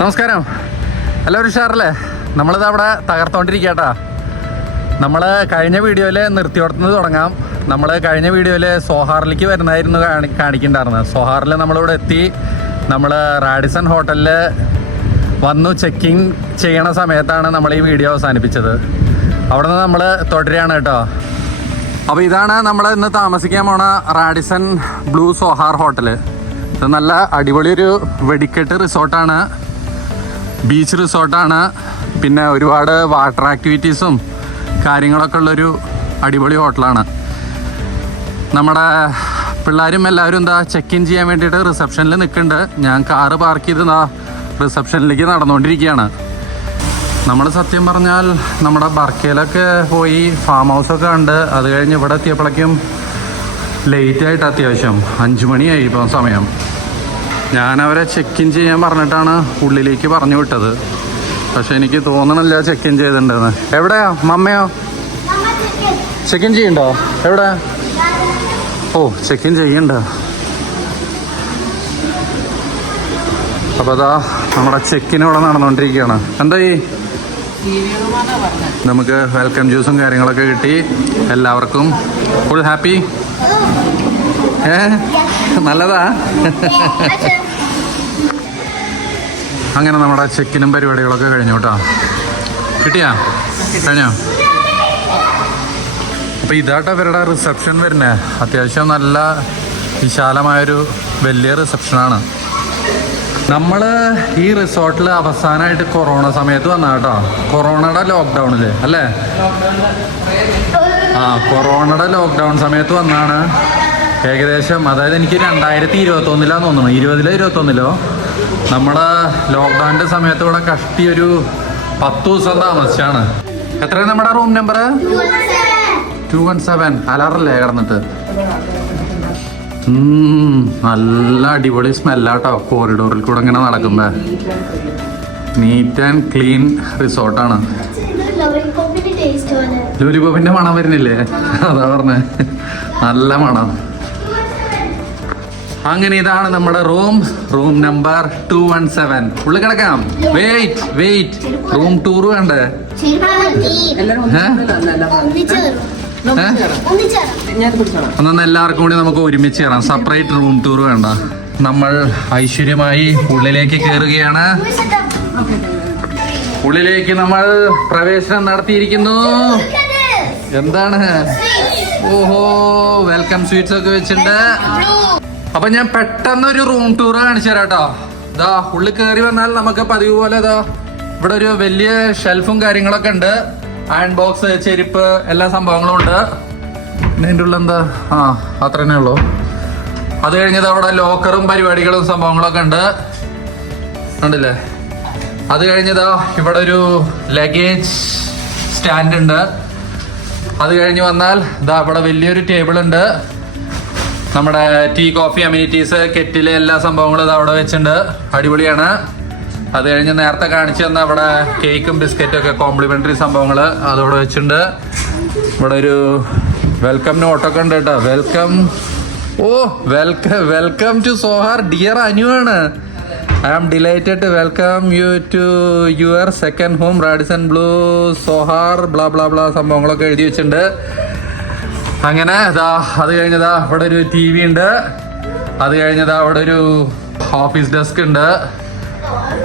നമസ്കാരം, എല്ലാവരും ഉഷാറല്ലേ? നമ്മളിത് അവിടെ തകർത്തോണ്ടിരിക്കട്ടാ. നമ്മൾ കഴിഞ്ഞ വീഡിയോയിൽ നിർത്തിയോടത്തുനിന്ന് തുടങ്ങാം. നമ്മൾ കഴിഞ്ഞ വീഡിയോയിൽ സോഹാറിലേക്ക് വരുന്നതായിരുന്നു കാണിക്കണ്ടായിരുന്നത്. സോഹാറിൽ നമ്മളിവിടെ എത്തി. നമ്മൾ റാഡിസൺ ഹോട്ടലിൽ വന്നു ചെക്കിങ് ചെയ്യണ സമയത്താണ് നമ്മൾ ഈ വീഡിയോ അവസാനിപ്പിച്ചത്. അവിടെ നിന്ന് നമ്മൾ തുടരുകയാണ് കേട്ടോ. അപ്പോൾ ഇതാണ് നമ്മൾ ഇന്ന് താമസിക്കാൻ പോണ റാഡിസൺ ബ്ലൂ സോഹാർ ഹോട്ടൽ. ഇത് നല്ല അടിപൊളി ഒരു വെടിക്കെട്ട് റിസോർട്ടാണ്, ബീച്ച് റിസോർട്ടാണ്. പിന്നെ ഒരുപാട് വാട്ടർ ആക്ടിവിറ്റീസും കാര്യങ്ങളൊക്കെ ഉള്ളൊരു അടിപൊളി ഹോട്ടലാണ്. നമ്മുടെ പിള്ളേരും എല്ലാവരും എന്താ ചെക്ക് ഇൻ ചെയ്യാൻ വേണ്ടിയിട്ട് റിസപ്ഷനിൽ നിൽക്കുന്നുണ്ട്. ഞാൻ കാറ് പാർക്ക് ചെയ്ത് റിസപ്ഷനിലേക്ക് നടന്നുകൊണ്ടിരിക്കുകയാണ്. നമ്മൾ സത്യം പറഞ്ഞാൽ നമ്മുടെ ബർക്കയിലൊക്കെ പോയി ഫാം ഹൗസൊക്കെ ഉണ്ട്. അത് കഴിഞ്ഞ് ഇവിടെ എത്തിയപ്പോഴേക്കും ലേറ്റായിട്ട്, അത്യാവശ്യം 5 മണിയായി ഇപ്പോൾ സമയം. ഞാനവരെ ചെക്ക് ഇൻ ചെയ്യാൻ പറഞ്ഞിട്ടാണ് ഉള്ളിലേക്ക് പറഞ്ഞു വിട്ടത്. പക്ഷെ എനിക്ക് തോന്നണില്ല ചെക്ക് ഇൻ ചെയ്തിട്ടുണ്ടെന്ന്. എവിടെയാ മമ്മയോ? ചെക്ക് ഇൻ ചെയ്യണ്ടോ? എവിടെ? ഓ, ചെക്ക് ഇൻ ചെയ്യണ്ട. അപ്പോൾ അതാ നമ്മുടെ ചെക്കിന് ഇവിടെ നടന്നുകൊണ്ടിരിക്കുകയാണ്. എന്തായി? നമുക്ക് വെൽക്കം ജ്യൂസും കാര്യങ്ങളൊക്കെ കിട്ടി. എല്ലാവർക്കും ഫുൾ ഹാപ്പി. നല്ലതാ. അങ്ങനെ നമ്മുടെ ചെക്കിനും പരിപാടികളൊക്കെ കഴിഞ്ഞു കേട്ടോ. കിട്ടിയാ? കഴിഞ്ഞോ? അപ്പോൾ ഇതാട്ടോ ഇവരുടെ റിസപ്ഷൻ വരുന്നേ. അത്യാവശ്യം നല്ല വിശാലമായൊരു വലിയ റിസപ്ഷനാണ്. നമ്മൾ ഈ റിസോർട്ടിൽ അവസാനമായിട്ട് കൊറോണ സമയത്ത് വന്ന കേട്ടോ. കൊറോണയുടെ ലോക്ക്ഡൗണിൽ അല്ലേ? കൊറോണയുടെ ലോക്ക്ഡൗൺ സമയത്ത് വന്നാണ്. ഏകദേശം, അതായത് എനിക്ക് 2021 തോന്നുന്നു, 2021 നമ്മുടെ ലോക്ക്ഡൗണിൻ്റെ സമയത്ത് ഇവിടെ കഷ്ടി ഒരു 10 ദിവസം താമസിച്ചാണ്. എത്രയാണ് നമ്മുടെ റൂം നമ്പർ? 217. അലാറല്ലേ കിടന്നിട്ട്? നല്ല അടിപൊളി സ്മെല്ലാട്ടോ കോറിഡോറിൽ കൂടെ ഇങ്ങനെ നടക്കുമ്പോ. നീറ്റ് ആൻഡ് ക്ലീൻ റിസോർട്ടാണ്. ലോലിപോപ്പിന്റെ മണം വരുന്നില്ലേ? അതാ പറഞ്ഞേ, നല്ല മണം. അങ്ങനെ ഇതാണ് നമ്മുടെ റൂം നമ്പർ 217. ഉള്ളിൽ കിടക്കാം. വെയിറ്റ് റൂം ടൂർ വേണ്ടേ? ഒന്നൊന്ന് എല്ലാവർക്കും കൂടി നമുക്ക് ഒരുമിച്ച് കയറാം. സെപ്പറേറ്റ് റൂം ടൂർ വേണ്ട. നമ്മൾ ഐശ്വര്യമായി ഉള്ളിലേക്ക് കയറുകയാണ്. ഉള്ളിലേക്ക് നമ്മൾ പ്രവേശനം നടത്തിയിരിക്കുന്നു. എന്താണ്? ഓഹോ, വെൽക്കം സ്വീറ്റ്സ് ഒക്കെ വെച്ചിട്ടുണ്ട്. അപ്പൊ ഞാൻ പെട്ടെന്നൊരു റൂം ടൂർ കാണിച്ചു തരാം കേട്ടോ. ഇതാ ഉള്ളിൽ കയറി വന്നാൽ നമുക്ക് പതിവ് പോലെ ഇതാ ഇവിടെ ഒരു വലിയ ഷെൽഫും കാര്യങ്ങളൊക്കെ ഉണ്ട്. അയൺ ബോക്സ്, ചെരുപ്പ്, എല്ലാ സംഭവങ്ങളും ഉണ്ട്. പിന്നെ അതിൻ്റെ ഉള്ള എന്താ, അത്ര തന്നെ ഉള്ളൂ. അത് കഴിഞ്ഞത് അവിടെ ലോക്കറും പരിപാടികളും സംഭവങ്ങളൊക്കെ ഉണ്ട്, ഉണ്ടല്ലേ? അത് കഴിഞ്ഞതാ ഇവിടെ ഒരു ലഗേജ് സ്റ്റാൻഡ് ഉണ്ട്. അത് കഴിഞ്ഞ് വന്നാൽ ഇതാ ഇവിടെ വലിയൊരു ടേബിൾ ഉണ്ട്. നമ്മുടെ ടീ, കോഫി, അമ്യൂണിറ്റീസ്, കെറ്റില്, എല്ലാ സംഭവങ്ങളും ഇത് അവിടെ വെച്ചിട്ടുണ്ട്. അടിപൊളിയാണ്. അത് കഴിഞ്ഞ് നേരത്തെ കാണിച്ചു തന്ന അവിടെ കേക്കും ബിസ്ക്കറ്റും ഒക്കെ കോംപ്ലിമെന്ററി സംഭവങ്ങൾ അതോടെ വെച്ചിട്ടുണ്ട്. ഇവിടെ ഒരു വെൽക്കം നോട്ടൊക്കെ ഉണ്ട് കേട്ടോ. Welcome to Sohar dear Anu ആണ്. I am delighted to welcome you to your second home Radisson Blu Sohar blah blah blah സംഭവങ്ങളൊക്കെ എഴുതി വെച്ചിട്ടുണ്ട്. അങ്ങനെ അത് കഴിഞ്ഞതാ ഇവിടെ ഒരു TV ഉണ്ട്. അത് കഴിഞ്ഞതാ അവിടെ ഒരു ഓഫീസ് ഡെസ്ക് ഉണ്ട്.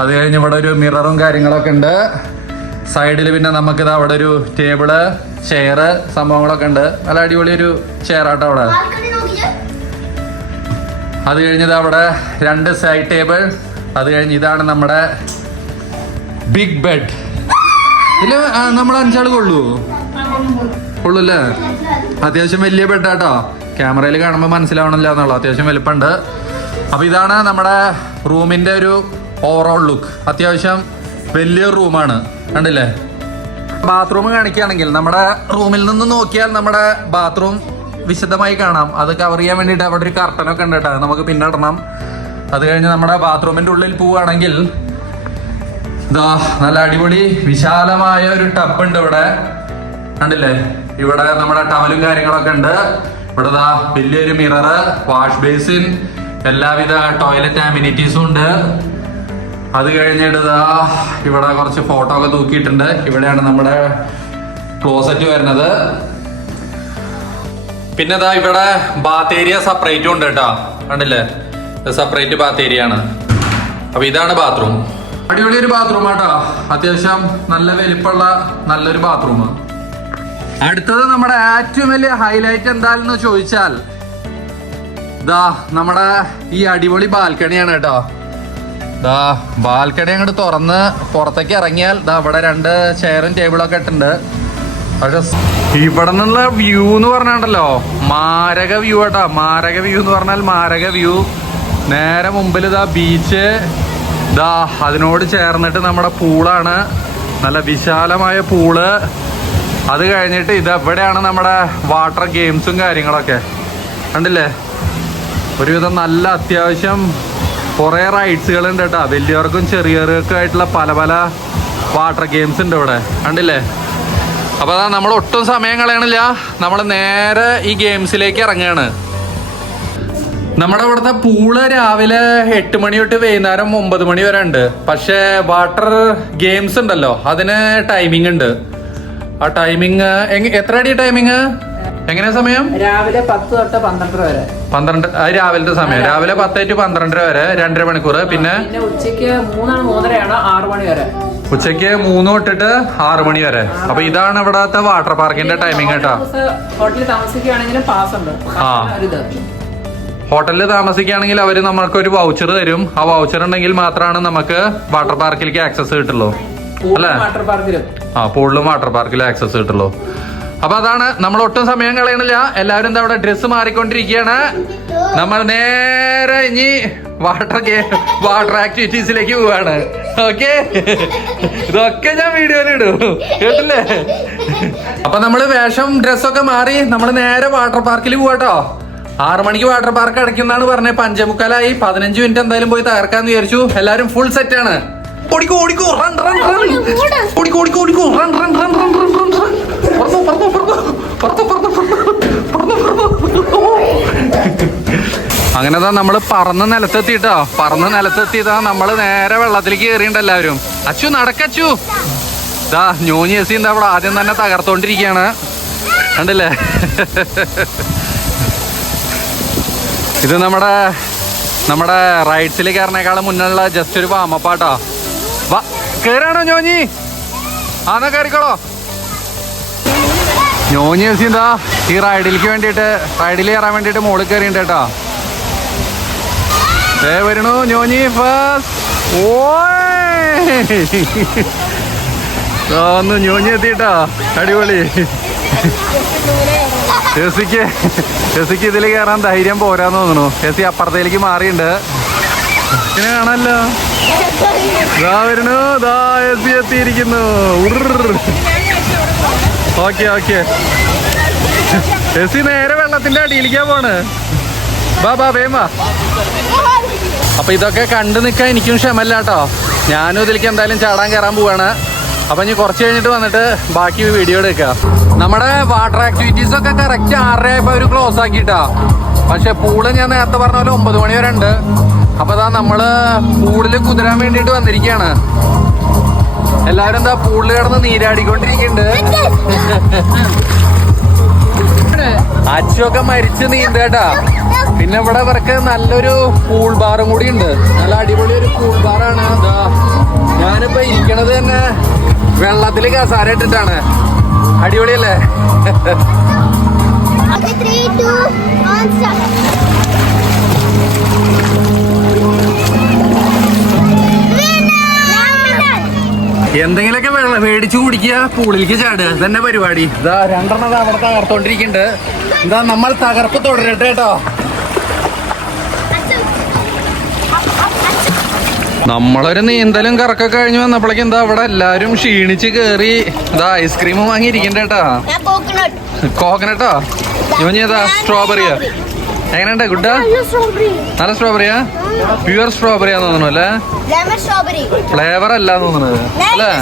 അത് കഴിഞ്ഞ് ഇവിടെ ഒരു മിററും കാര്യങ്ങളൊക്കെ ഉണ്ട്. സൈഡിൽ പിന്നെ നമുക്കിത് അവിടെ ഒരു ടേബിള്, ചെയറ് സംഭവങ്ങളൊക്കെ ഉണ്ട്. നല്ല അടിപൊളി ഒരു ചെയറാട്ടോ അവിടെ. അത് കഴിഞ്ഞത് അവിടെ 2 സൈഡ് ടേബിൾ. അത് കഴിഞ്ഞ് ഇതാണ് നമ്മുടെ ബിഗ് ബെഡ്. ഇതില് നമ്മൾ 5 ആൾ കൊള്ളൂല്ലേ? അത്യാവശ്യം വലിയ ബെഡാട്ടോ. ക്യാമറയിൽ കാണുമ്പോൾ മനസ്സിലാവണില്ല എന്നുള്ളൂ, അത്യാവശ്യം വലുപ്പമുണ്ട്. അപ്പൊ ഇതാണ് നമ്മുടെ റൂമിന്റെ ഒരു ഓവറോൾ ലുക്ക്. അത്യാവശ്യം വലിയൊരു റൂമാണ്, കണ്ടില്ലേ? ബാത്റൂം കാണിക്കുകയാണെങ്കിൽ നമ്മുടെ റൂമിൽ നിന്ന് നോക്കിയാൽ നമ്മുടെ ബാത്റൂം വിശദമായി കാണാം. അത് കവർ ചെയ്യാൻ വേണ്ടിയിട്ട് അവിടെ ഒരു കർട്ടനൊക്കെ ഉണ്ട് കേട്ടോ, നമുക്ക് പിന്നെ ഇടണം. അത് കഴിഞ്ഞ് നമ്മുടെ ബാത്റൂമിന്റെ ഉള്ളിൽ പോവുകയാണെങ്കിൽ ഇതാ നല്ല അടിപൊളി വിശാലമായ ഒരു ടബ് ഉണ്ട് ഇവിടെ, കണ്ടില്ലേ? ഇവിടെ നമ്മുടെ ടവലും കാര്യങ്ങളൊക്കെ ഉണ്ട്. ഇവിടെ വലിയൊരു മിററ്, വാഷ് ബേസിൻ, എല്ലാവിധ ടോയ്ലറ്റ് അമ്യൂണിറ്റീസും ഉണ്ട്. അത് കഴിഞ്ഞിട്ട് ഇവിടെ കുറച്ച് ഫോട്ടോ ഒക്കെ തൂക്കിയിട്ടുണ്ട്. ഇവിടെയാണ് നമ്മുടെ ക്ലോസറ്റ് വരുന്നത്. പിന്നെ ഇവിടെ ബാത്ത് ഏരിയ സെപ്പറേറ്റും ഉണ്ട് കേട്ടോ, കണ്ടില്ലേ? സെപ്പറേറ്റ് ബാത്ത് ഏരിയ ആണ്. അപ്പൊ ഇതാണ് ബാത്റൂം. അടിപൊളി ഒരു ബാത്റൂം ആട്ടോ, അത്യാവശ്യം നല്ല വലിപ്പമുള്ള നല്ലൊരു ബാത്റൂം. അടുത്തത് നമ്മുടെ ഏറ്റവും വലിയ ഹൈലൈറ്റ് എന്താണെന്ന് ചോദിച്ചാൽ നമ്മുടെ ഈ അടിപൊളി ബാൽക്കണിയാണ് കേട്ടോ. ബാൽക്കണി അങ്ങോട്ട് തുറന്ന് പുറത്തേക്ക് ഇറങ്ങിയാൽ ഇവിടെ 2 ചെയറും ടേബിളൊക്കെ ഇട്ടുണ്ട്. പക്ഷെ ഇവിടെ നിന്നുള്ള വ്യൂ എന്ന് പറഞ്ഞാണ്ടല്ലോ മാരക വ്യൂ കേട്ടോ. മാരക വ്യൂ എന്ന് പറഞ്ഞാൽ മാരക വ്യൂ. നേരെ മുമ്പിൽ ബീച്ച്, അതിനോട് ചേർന്നിട്ട് നമ്മുടെ പൂളാണ്, നല്ല വിശാലമായ പൂള്. അത് കഴിഞ്ഞിട്ട് ഇതെവിടെയാണ് നമ്മുടെ വാട്ടർ ഗെയിംസും കാര്യങ്ങളൊക്കെ, കണ്ടില്ലേ? ഒരുവിധം നല്ല അത്യാവശ്യം കുറേ റൈഡ്സുകൾ ഉണ്ട് കേട്ടോ, വലിയവർക്കും ചെറിയവർക്കും ആയിട്ടുള്ള പല പല വാട്ടർ ഗെയിംസ് ഉണ്ട് ഇവിടെ, കണ്ടില്ലേ? അപ്പോൾ നമ്മൾ ഒട്ടും സമയം കളയണില്ല, നമ്മൾ നേരെ ഈ ഗെയിംസിലേക്ക് ഇറങ്ങുകയാണ്. നമ്മുടെ ഇവിടുത്തെ പൂള് രാവിലെ 8 മണി തൊട്ട് വൈകുന്നേരം 9 മണി വരെ ഉണ്ട്. പക്ഷേ വാട്ടർ ഗെയിംസ് ഉണ്ടല്ലോ അതിന് ടൈമിംഗ് ഉണ്ട്. ആ ടൈമിങ് എത്ര അടി ടൈമിങ്? എങ്ങനെയാ സമയം? രാവിലെ 10 തൊട്ട് 12 വരെ. 12 അത് രാവിലത്തെ സമയം. രാവിലെ 10 to 12 വരെ 2.5 മണിക്കൂർ. പിന്നെ ഉച്ചയ്ക്ക് 3-3:30 6 മണി വരെ. ഉച്ചയ്ക്ക് 3 തൊട്ടിട്ട് 6 മണി വരെ. അപ്പൊ ഇതാണ് ഇവിടത്തെ വാട്ടർ പാർക്കിന്റെ ടൈമിംഗ് കേട്ടോ. ഹോട്ടലിൽ താമസിക്കുകയാണെങ്കിലും പാസ് ഉണ്ട്. ഹോട്ടലിൽ താമസിക്കുകയാണെങ്കിൽ അവര് നമ്മൾക്ക് ഒരു വൗച്ചർ തരും. ആ വൗച്ചർ ഉണ്ടെങ്കിൽ മാത്രമാണ് നമുക്ക് വാട്ടർ പാർക്കിലേക്ക് ആക്സസ് കിട്ടുള്ളൂ, അല്ലേ? പൂളിലും വാട്ടർ പാർക്കിലും ആക്സസ് കിട്ടുള്ളൂ. അപ്പൊ അതാണ്, നമ്മൾ ഒട്ടും സമയം കളയണില്ല. എല്ലാവരും എന്താ അവിടെ ഡ്രസ്സ് മാറിക്കൊണ്ടിരിക്കുകയാണ്. നമ്മൾ നേരെ ഇനി വാട്ടർ ആക്ടിവിറ്റീസിലേക്ക് പോവാണ്. ഓക്കെ, ഇതൊക്കെ ഞാൻ വീഡിയോയിൽ ഇടും, കേട്ടില്ലേ? അപ്പൊ നമ്മള് വേഷം ഡ്രസ്സൊക്കെ മാറി നമ്മൾ നേരെ വാട്ടർ പാർക്കിൽ പോവാട്ടോ. 6 മണിക്ക് വാട്ടർ പാർക്ക് അടയ്ക്കുന്നതാണ് പറഞ്ഞത്. 5:45 15 മിനിറ്റ് എന്തായാലും പോയി തകർക്കാന്ന് വിചാരിച്ചു. എല്ലാരും ഫുൾ സെറ്റ് ആണ്. ഓടിക്കോ ഓടിക്കോ, റൺ റൺ റൺ, ഓടിക്കോ ഓടിക്കോ ഓടിക്കോ, run run run run run run run, പറന്നോ പറന്നോ പറന്നോ പറന്നോ പറന്നോ പറന്നോ. അങ്ങനെതാ നമ്മള് പറന്ന് നിലത്തെത്തിട്ടോ. പറന്ന് നിലത്തെത്തിയതാ നമ്മള് നേരെ വെള്ളത്തിലേക്ക് കയറിയുണ്ട് എല്ലാവരും. അച്ചു നടക്കച്ചു. ന്യൂനി എസി എന്താ അവിടെ ആദ്യം തന്നെ തകർത്തോണ്ടിരിക്കുകയാണ്, കണ്ടില്ലേ? ഇത് നമ്മുടെ റൈഡ്സിൽ കയറിനേക്കാളും മുന്നുള്ള ജസ്റ്റ് ഒരു വാമപ്പാട്ടോ. വാ, കയറാണോ ഞോഞ്ഞി? ആന്നാ കയറിക്കോളോ. ഞോഞ്ഞി എസി എന്താ ഈ റൈഡിൽ കയറാൻ വേണ്ടിയിട്ട് മുകളിൽ കയറിയുണ്ട് കേട്ടോ. വരണു ഞോഞ്ഞി ഫസ്റ്റ്. ഓന്ന് ഞോഞ്ഞി എത്തിട്ടോ, അടിപൊളി. എസിക്ക് ഇതിൽ കയറാൻ ധൈര്യം പോരാന്ന് തോന്നുന്നു. എസി അപ്പുറത്തേക്ക് മാറിയുണ്ട്. ഇങ്ങനെ കാണാമല്ലോ. വരണു, എസി എത്തിയിരിക്കുന്നു. ഓക്കെ ഓക്കെ, എസി നേരെ വെള്ളത്തിന്റെ അടിയിലേക്കാ പോണ്. ബാ വേമ. അപ്പൊ ഇതൊക്കെ കണ്ടു നിൽക്കാൻ എനിക്കും ക്ഷമല്ല കേട്ടോ. ഞാനും ഇതിലേക്ക് എന്തായാലും ചാടാൻ കയറാൻ പോവാണ്. അപ്പൊ ഇനി കുറച്ച് കഴിഞ്ഞിട്ട് വന്നിട്ട് ബാക്കി വീഡിയോ എടുക്കാം. നമ്മുടെ വാട്ടർ ആക്ടിവിറ്റീസ് ഒക്കെ കറക്റ്റ് 6:30 ആയപ്പോ അവര് ക്ലോസ് ആക്കിട്ടാ. പക്ഷെ പൂള് ഞാൻ നേരത്തെ പറഞ്ഞ പോലെ 9 മണി വരെ ഉണ്ട്. അപ്പൊ നമ്മള് പൂളില് കുതിരാൻ വേണ്ടിട്ട് വന്നിരിക്കുകയാണ്. എല്ലാവരും എന്താ പൂളിൽ കിടന്ന് നീരാടിക്കൊണ്ടിരിക്കുന്നുണ്ട്. അച്ചുവൊക്കെ മരിച്ച് നീന്തേട്ടാ. പിന്നെ ഇവിടെ ഇവർക്ക് നല്ലൊരു പൂൾ ബാറും കൂടി ഉണ്ട്. നല്ല അടിപൊളി ഒരു പൂൾ ബാറാണ്. ഞാനിപ്പോ ഇരിക്കണത് തന്നെ വെള്ളത്തില് കസാര ഇട്ടിട്ടാണ്. അടിപൊളിയല്ലേ? എന്തെങ്കിലൊക്കെ മേടിച്ചു കുടിക്കുക, പൂളിലേക്ക് ചാടുക, ഇതന്നെ പരിപാടി. ഇതാ 2 അവിടെ തകർത്തോണ്ടിരിക്കുന്നുണ്ട്. എന്താ നമ്മൾ തകർപ്പ് തുടരട്ടെ കേട്ടോ. നമ്മളൊരു നീന്തലും കറക്കൊക്കെ കഴിഞ്ഞ് വന്നപ്പോഴേക്കും എന്താ അവിടെ എല്ലാരും ക്ഷീണിച്ച് കേറി ഇതാ ഐസ്ക്രീം വാങ്ങിയിരിക്കണ്ട കേട്ടാ. കോക്കനട്ടോ ഇവഞ്ഞേതാ? സ്ട്രോബെറിയാ? എങ്ങനെയുണ്ട്? ഗുഡാ? നല്ല സ്ട്രോബെറിയാ? പ്യുവർ സ്ട്രോബെറിയാന്ന് തോന്നുന്നു അല്ലേ? ഫ്ലേവർ അല്ല തോന്നുന്നത് അല്ലേ?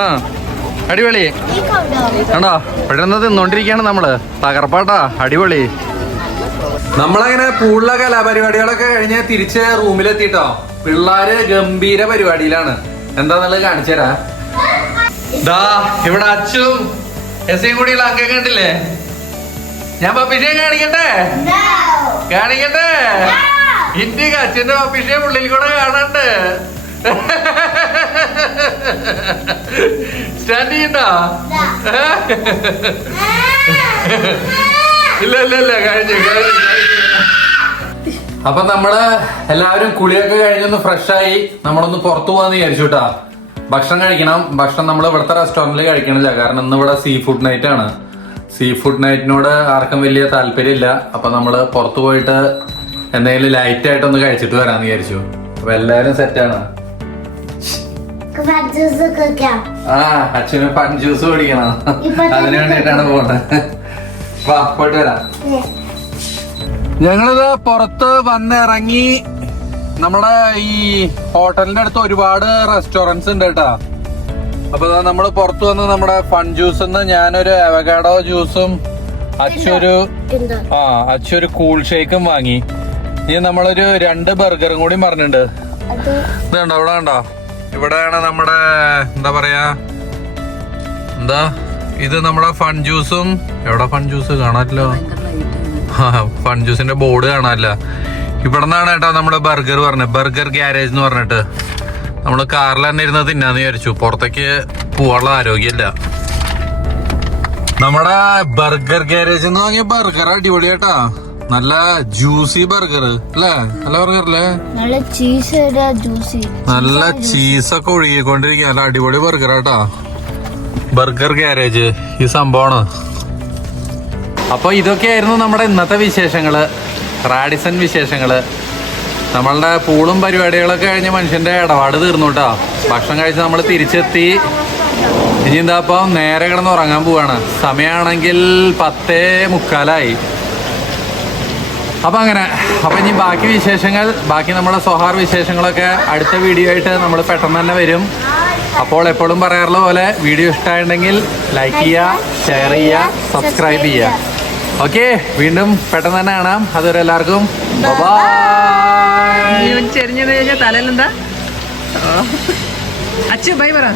ആ അടിപൊളി കണ്ടോ. ഇവിടെ തിന്നോണ്ടിരിക്കാണ് നമ്മള്. തകർപ്പാട്ടാ, അടിപൊളി. നമ്മളങ്ങനെ പൂളിലെ കലാപരിപാടികളൊക്കെ കഴിഞ്ഞ് തിരിച്ച് റൂമിലെത്തിട്ടോ. പിള്ളേര് ഗംഭീര പരിപാടിയിലാണ്. എന്താന്നുള്ളത് കാണിച്ചു തരാ. ദാ ഇവിടെ അച്ഛനും എസ്ഐയും കൂടി അങ്കം കണ്ടില്ലേ? ഞാൻ പപ്പിഷയെ കാണിക്കട്ടെ? കാണിക്കട്ടെ? ഇന്ത്യ അച്ഛന്റെ പപ്പിഷയെ ഉള്ളിൽ കൂടെ കാണണ്ട്. സ്റ്റാൻഡ് ചെയ്യണ്ടോ? ഇല്ല ഇല്ല ഇല്ല, കഴിഞ്ഞു. അപ്പൊ നമ്മള് എല്ലാവരും കുളിയൊക്കെ കഴിഞ്ഞൊന്ന് ഫ്രഷ് ആയി നമ്മളൊന്ന് പുറത്തു പോകാന്ന് വിചാരിച്ചുട്ടാ. ഭക്ഷണം കഴിക്കണം. ഭക്ഷണം നമ്മൾ ഇവിടുത്തെ റെസ്റ്റോറന്റിൽ കഴിക്കണില്ല, കാരണം ഇന്ന് ഇവിടെ സീ ഫുഡ് നൈറ്റ് ആണ്. സീ ഫുഡ് നൈറ്റിനോട് ആർക്കും വലിയ താല്പര്യമില്ല. അപ്പൊ നമ്മള് പുറത്തു പോയിട്ട് എന്തെങ്കിലും ലൈറ്റ് ആയിട്ടൊന്ന് കഴിച്ചിട്ട് വരാന്ന് വിചാരിച്ചു. അപ്പൊ എല്ലാരും സെറ്റാണ്. ആ, അച്ഛന് ഫൺ ജ്യൂസ് കുടിക്കണം. അതിനു വേണ്ടിട്ടാണ് പോണത്. വാ, പോയിട്ട് വരാം. ഞങ്ങളിത് പുറത്ത് വന്നിറങ്ങി. നമ്മുടെ ഈ ഹോട്ടലിന്റെ അടുത്ത് ഒരുപാട് റെസ്റ്റോറൻറ്റ്സ് ഉണ്ട് കേട്ടാ. അപ്പൊ നമ്മള് പുറത്ത് വന്ന് നമ്മുടെ ഫൺ ജ്യൂസ് ഞാനൊരു അവകാഡോ ജ്യൂസും അച്ഛൊരു കൂൾ ഷേക്കും വാങ്ങി. ഇനി നമ്മളൊരു 2 ബർഗറും കൂടി പറഞ്ഞിട്ടുണ്ട്. ഇത് കണ്ടോ, ഇവിടെ കണ്ടോ? ഇവിടെയാണ് നമ്മുടെ എന്താ പറയാ, ഇത് നമ്മുടെ ഫൺ ജ്യൂസും. എവിടെ ഫൺ ജ്യൂസ് കാണാമല്ലോ? ഫൺ ജ്യൂസിന്റെ ബോർഡ് കാണാനില്ല. ഇവിടെ നിന്നാണ് കേട്ടോ നമ്മുടെ ബർഗർ പറഞ്ഞത്. ബർഗർ ഗ്യാരേജ് എന്ന് പറഞ്ഞിട്ട് നമ്മള് കാറിൽ തന്നെ ഇരുന്ന് തിന്നാന്ന് വിചാരിച്ചു. പുറത്തേക്ക് പോവാനുള്ള ആരോഗ്യമില്ല. നമ്മുടെ ബർഗർ ഗ്യാരേജ് എന്ന് വാങ്ങിയ ബർഗർ അടിപൊളിയാട്ടാ. നല്ല ജ്യൂസി ബർഗർ അല്ലേ? നല്ല ബർഗർ അല്ലേ? നല്ല ചീസൊക്കെ ഒഴുകിക്കൊണ്ടിരിക്കുക. നല്ല അടിപൊളി ബർഗർ ആട്ടാ. ബർഗർ ഗ്യാരേജ് ഈ സംഭവമാണ്. അപ്പൊ ഇതൊക്കെയായിരുന്നു നമ്മുടെ ഇന്നത്തെ വിശേഷങ്ങള്, റാഡിസൺ വിശേഷങ്ങള്. നമ്മളുടെ പൂളും പരിപാടികളൊക്കെ കഴിഞ്ഞ് മനുഷ്യന്റെ ഇടപാട് തീർന്നു കേട്ടോ. ഭക്ഷണം കഴിച്ച് നമ്മൾ തിരിച്ചെത്തി. ഇനി എന്താ ഇപ്പം നേരെ കിടന്ന് ഉറങ്ങാൻ പോവാണ്. സമയമാണെങ്കിൽ 10:45. അപ്പൊ അങ്ങനെ. അപ്പൊ ഇനി ബാക്കി വിശേഷങ്ങൾ, ബാക്കി നമ്മുടെ സോഹാർ വിശേഷങ്ങളൊക്കെ അടുത്ത വീഡിയോ ആയിട്ട് നമ്മൾ പെട്ടെന്ന് തന്നെ വരും. അപ്പോൾ എപ്പോഴും പറയാറുള്ള പോലെ വീഡിയോ ഇഷ്ടമായിട്ടുണ്ടെങ്കിൽ ലൈക്ക് ചെയ്യുക, ഷെയർ ചെയ്യുക, സബ്സ്ക്രൈബ് ചെയ്യുക. ഓക്കെ, വീണ്ടും പെട്ടെന്ന് തന്നെ കാണാം. അതുവരെ എല്ലാവർക്കും ചെരിഞ്ഞത് കഴിഞ്ഞാൽ തലയിലെന്താ? അച്ഛൻ ബൈ പറ.